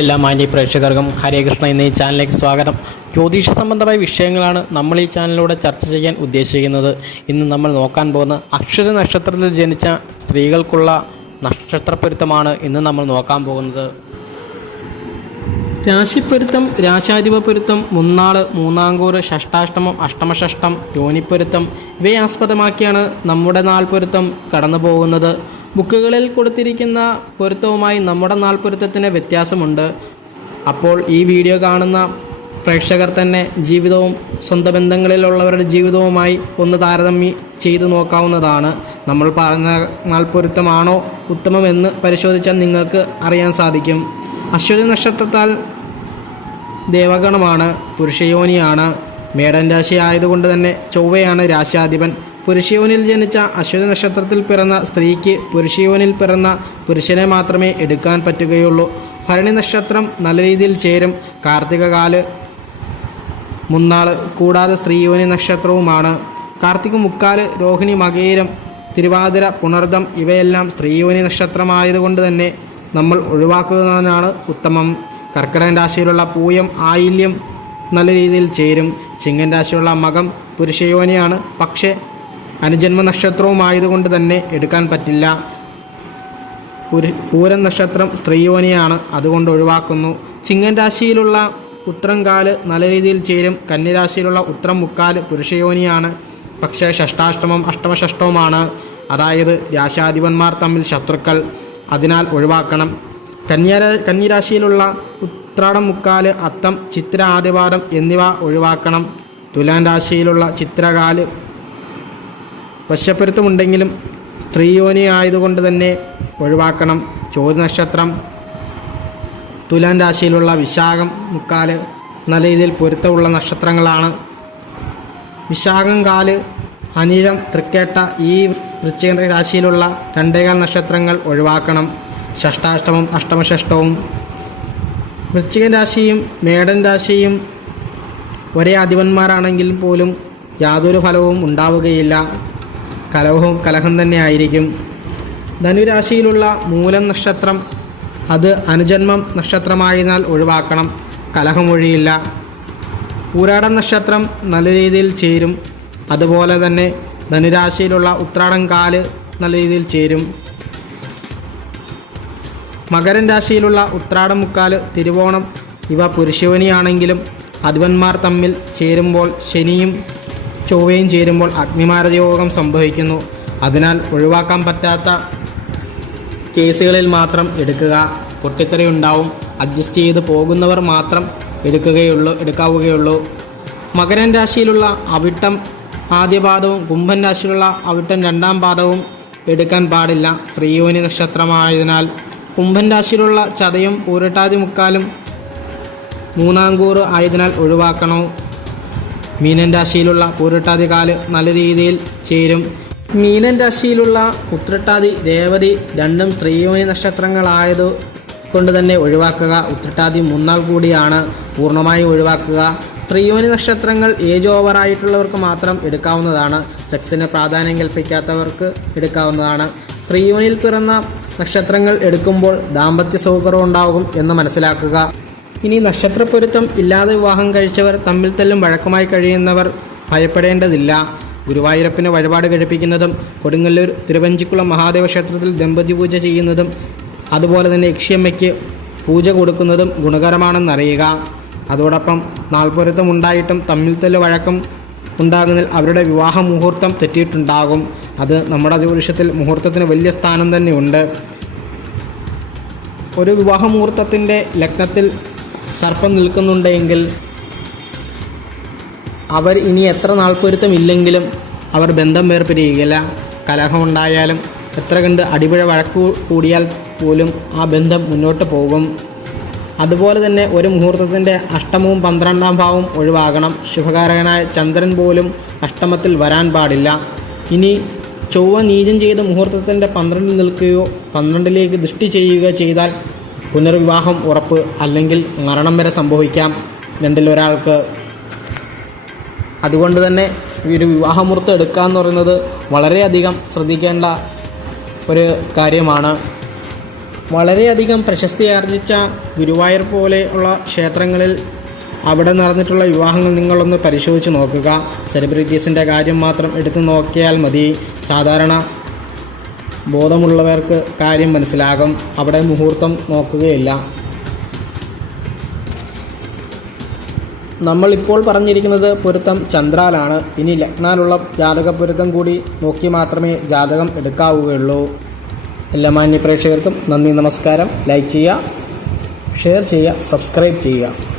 എല്ലാ മാന്യ പ്രേക്ഷകർക്കും ഹരേ കൃഷ്ണ എന്ന ഈ ചാനലിലേക്ക് സ്വാഗതം. ജ്യോതിഷ സംബന്ധമായ വിഷയങ്ങളാണ് നമ്മൾ ഈ ചാനലിലൂടെ ചർച്ച ചെയ്യാൻ ഉദ്ദേശിക്കുന്നത്. ഇന്ന് നമ്മൾ നോക്കാൻ പോകുന്ന അശ്വതി നക്ഷത്രത്തിൽ ജനിച്ച സ്ത്രീകൾക്കുള്ള നക്ഷത്രപ്പൊരുത്തമാണ് ഇന്ന് നമ്മൾ നോക്കാൻ പോകുന്നത്. രാശിപ്പൊരുത്തം, രാശാധിപ പൊരുത്തം, മുന്നാള്, മൂന്നാങ്കൂറ്, ഷഷ്ടാഷ്ടമം, അഷ്ടമഷഷ്ടം, യോനിപ്പൊരുത്തം ഇവയെ ആസ്പദമാക്കിയാണ് നമ്മുടെ നാൾ പൊരുത്തം കടന്നു പോകുന്നത്. ബുക്കുകളിൽ കൊടുത്തിരിക്കുന്ന പൊരുത്തവുമായി നമ്മുടെ നാൾ പൊരുത്തത്തിന് വ്യത്യാസമുണ്ട്. അപ്പോൾ ഈ വീഡിയോ കാണുന്ന പ്രേക്ഷകർ തന്നെ ജീവിതവും സ്വന്തം ബന്ധങ്ങളിലുള്ളവരുടെ ജീവിതവുമായി ഒന്ന് താരതമ്യം ചെയ്തു നോക്കാവുന്നതാണ്. നമ്മൾ പറഞ്ഞ നാൾ പൊരുത്തമാണോ ഉത്തമമെന്ന് പരിശോധിച്ചാൽ നിങ്ങൾക്ക് അറിയാൻ സാധിക്കും. അശ്വതി നക്ഷത്രത്താൽ ദേവഗണമാണ്, പുരുഷയോനിയാണ്. മേടൻ രാശി ആയതുകൊണ്ട് തന്നെ ചൊവ്വയാണ് രാശാധിപൻ. പുരുഷയോനിൽ ജനിച്ച അശ്വതി നക്ഷത്രത്തിൽ പിറന്ന സ്ത്രീക്ക് പുരുഷയോനിൽ പിറന്ന പുരുഷനെ മാത്രമേ എടുക്കാൻ പറ്റുകയുള്ളൂ. ഭരണി നക്ഷത്രം നല്ല രീതിയിൽ ചേരും. കാർത്തികകാല്, മുന്നാള് കൂടാതെ സ്ത്രീയോനി നക്ഷത്രവുമാണ്. കാർത്തിക മുക്കാല്, രോഹിണി, മകയിരം, തിരുവാതിര, പുണർദം ഇവയെല്ലാം സ്ത്രീയോനി നക്ഷത്രമായതുകൊണ്ട് തന്നെ നമ്മൾ ഒഴിവാക്കുന്നതിനാണ് ഉത്തമം. കർക്കിടകൻ രാശിയിലുള്ള പൂയം, ആയില്യം നല്ല രീതിയിൽ ചേരും. ചിങ്ങൻ രാശിയുള്ള മകം പുരുഷയോനിയാണ്, പക്ഷേ അനുജന്മ നക്ഷത്രവുമായതുകൊണ്ട് തന്നെ എടുക്കാൻ പറ്റില്ല. പൂരം നക്ഷത്രം സ്ത്രീയോനിയാണ്, അതുകൊണ്ട് ഒഴിവാക്കുന്നു. ചിങ്ങൻ രാശിയിലുള്ള ഉത്രം കാല് നല്ല രീതിയിൽ ചേരും. കന്യരാശിയിലുള്ള ഉത്രം മുക്കാല് പുരുഷയോനിയാണ്, പക്ഷേ ഷഷ്ടാഷ്ടമം അഷ്ടമഷഷ്ടവുമാണ്, അതായത് രാശാധിപന്മാർ തമ്മിൽ ശത്രുക്കൾ, അതിനാൽ ഒഴിവാക്കണം. കന്യരാശിയിലുള്ള ഉത്രാടം മുക്കാല്, അത്തം, ചിത്ര, ആദിവാദം എന്നിവ ഒഴിവാക്കണം. തുലാൻ രാശിയിലുള്ള ചിത്രകാല് വശപ്പൊരുത്തമുണ്ടെങ്കിലും സ്ത്രീയോനി ആയതുകൊണ്ട് തന്നെ ഒഴിവാക്കണം. ചോതി നക്ഷത്രം തുലാൻ രാശിയിലുള്ള വിശാഖം മുക്കാല് നല്ല രീതിയിൽ പൊരുത്തമുള്ള നക്ഷത്രങ്ങളാണ്. വിശാഖം കാല്, അനിഴം, തൃക്കേട്ട ഈ വൃശ്ചിക രാശിയിലുള്ള രണ്ടേകാൽ നക്ഷത്രങ്ങൾ ഒഴിവാക്കണം. ഷഷ്ടാഷ്ടമം അഷ്ടമഷഷ്ടവും. വൃശ്ചിക രാശിയും മേടൻ രാശിയും ഒരേ അധിപന്മാരാണെങ്കിൽ പോലും യാതൊരു ഫലവും ഉണ്ടാവുകയില്ല. കലഹം തന്നെ ആയിരിക്കും. ധനുരാശിയിലുള്ള മൂലം നക്ഷത്രം അത് അനുജന്മം നക്ഷത്രമായതിനാൽ ഒഴിവാക്കണം. കലഹമൊഴിയില്ല. പൂരാടൻ നക്ഷത്രം നല്ല രീതിയിൽ ചേരും. അതുപോലെ തന്നെ ധനുരാശിയിലുള്ള ഉത്രാടം കാല് നല്ല രീതിയിൽ ചേരും. മകരൻ രാശിയിലുള്ള ഉത്രാടം മുക്കാല്, തിരുവോണം ഇവ പുരുഷയോനിയാണെങ്കിലും അധിപന്മാർ തമ്മിൽ ചേരുമ്പോൾ ശനിയും ചൊവ്വയും ചേരുമ്പോൾ അഗ്നിമാരയോഗം സംഭവിക്കുന്നു. അതിനാൽ ഒഴിവാക്കാൻ പറ്റാത്ത കേസുകളിൽ മാത്രം എടുക്കുക. പൊട്ടിത്തെറിയുണ്ടാവും. അഡ്ജസ്റ്റ് ചെയ്ത് പോകുന്നവർ മാത്രം എടുക്കാവുകയുള്ളൂ. മകരൻ രാശിയിലുള്ള അവിട്ടം ആദ്യ പാദവും കുംഭൻ രാശിയിലുള്ള അവിട്ടം രണ്ടാം പാദവും എടുക്കാൻ പാടില്ല, സ്ത്രീയോനി നക്ഷത്രമായതിനാൽ. കുംഭൻ രാശിയിലുള്ള ചതയും പൂരട്ടാതി മുക്കാലും മൂന്നാങ്കൂറ് ആയതിനാൽ ഒഴിവാക്കണോ. മീനൻ രാശിയിലുള്ള പൂരട്ടാതി കാല് നല്ല രീതിയിൽ ചേരും. മീനൻ രാശിയിലുള്ള ഉത്രട്ടാതി, രേവതി രണ്ടും സ്ത്രീയോനി നക്ഷത്രങ്ങളായത് കൊണ്ട് തന്നെ ഒഴിവാക്കുക. ഉത്രട്ടാതി മൂന്നാൾ കൂടിയാണ്, പൂർണ്ണമായി ഒഴിവാക്കുക. സ്ത്രീയോനി നക്ഷത്രങ്ങൾ ഏജ് ഓവറായിട്ടുള്ളവർക്ക് മാത്രം എടുക്കാവുന്നതാണ്. സെക്സിന് പ്രാധാന്യം കൽപ്പിക്കാത്തവർക്ക് എടുക്കാവുന്നതാണ്. സ്ത്രീയോനിൽ പിറന്ന നക്ഷത്രങ്ങൾ എടുക്കുമ്പോൾ ദാമ്പത്യ സൗകര്യം ഉണ്ടാകും എന്ന് മനസ്സിലാക്കുക. ഇനി നക്ഷത്രപ്പൊരുത്തം ഇല്ലാതെ വിവാഹം കഴിച്ചവർ തമ്മിൽ തല്ലും വഴക്കമായി കഴിയുന്നവർ ഭയപ്പെടേണ്ടതില്ല. ഗുരുവായൂരപ്പന് വഴിപാട് കഴിപ്പിക്കുന്നതും കൊടുങ്ങല്ലൂർ തിരുവഞ്ചിക്കുളം മഹാദേവ ക്ഷേത്രത്തിൽ ദമ്പതി പൂജ ചെയ്യുന്നതും അതുപോലെ തന്നെ യക്ഷിയമ്മയ്ക്ക് പൂജ കൊടുക്കുന്നതും ഗുണകരമാണെന്നറിയുക. അതോടൊപ്പം നാൾപ്പൊരുത്തം ഉണ്ടായിട്ടും തമ്മിൽ തല്ല് വഴക്കം ഉണ്ടാകുന്നതിൽ അവരുടെ വിവാഹ മുഹൂർത്തം തെറ്റിയിട്ടുണ്ടാകും. അത് നമ്മുടെ ജ്യോതിഷത്തിൽ മുഹൂർത്തത്തിന് വലിയ സ്ഥാനം തന്നെയുണ്ട്. ഒരു വിവാഹ മുഹൂർത്തത്തിൻ്റെ ലഗ്നത്തിൽ സർപ്പം നിൽക്കുന്നുണ്ടെങ്കിൽ അവർ ഇനി എത്ര നാൾപ്പൊരുത്തം ഇല്ലെങ്കിലും അവർ ബന്ധം വേർപിരിയുകയില്ല. കലഹമുണ്ടായാലും എത്ര കണ്ട് അടിപുഴ വഴക്കു കൂടിയാൽ പോലും ആ ബന്ധം മുന്നോട്ട് പോകും. അതുപോലെ തന്നെ ഒരു മുഹൂർത്തത്തിൻ്റെ അഷ്ടമവും 12ാം ഭാവവും ഒഴിവാകണം. ശുഭകാരകനായ ചന്ദ്രൻ പോലും അഷ്ടമത്തിൽ വരാൻ പാടില്ല. ഇനി ചൊവ്വ നീചം ചെയ്ത മുഹൂർത്തത്തിൻ്റെ 12ൽ നിൽക്കുകയോ 12ലേക്ക് ദൃഷ്ടി ചെയ്യുകയോ ചെയ്താൽ പുനർവിവാഹം ഉറപ്പ്, അല്ലെങ്കിൽ മരണം വരെ സംഭവിക്കാം രണ്ടിലൊരാൾക്ക്. അതുകൊണ്ട് തന്നെ ഒരു വിവാഹമുഹൂർത്തം എടുക്കുക എന്ന് പറയുന്നത് വളരെയധികം ശ്രദ്ധിക്കേണ്ട ഒരു കാര്യമാണ്. വളരെയധികം പ്രശസ്തിയാർജിച്ച ഗുരുവായൂർ പോലെയുള്ള ക്ഷേത്രങ്ങളിൽ അവിടെ നടന്നിട്ടുള്ള വിവാഹങ്ങൾ നിങ്ങളൊന്ന് പരിശോധിച്ച് നോക്കുക. സെലിബ്രിറ്റീസിൻ്റെ കാര്യം മാത്രം എടുത്തു നോക്കിയാൽ മതി. സാധാരണ ബോധമുള്ളവർക്ക് കാര്യം മനസ്സിലാകും. അവിടെ മുഹൂർത്തം നോക്കുകയില്ല. നമ്മളിപ്പോൾ പറഞ്ഞിരിക്കുന്നത് പൊരുത്തം ചന്ദ്രാലാണ്. ഇനി ലഗ്നാലുള്ള ജാതക പൊരുത്തം കൂടി നോക്കി മാത്രമേ ജാതകം എടുക്കാവുകയുള്ളൂ. എല്ലാ മാന്യ പ്രേക്ഷകർക്കും നന്ദി, നമസ്കാരം. ലൈക്ക് ചെയ്യുക, ഷെയർ ചെയ്യുക, സബ്സ്ക്രൈബ് ചെയ്യുക.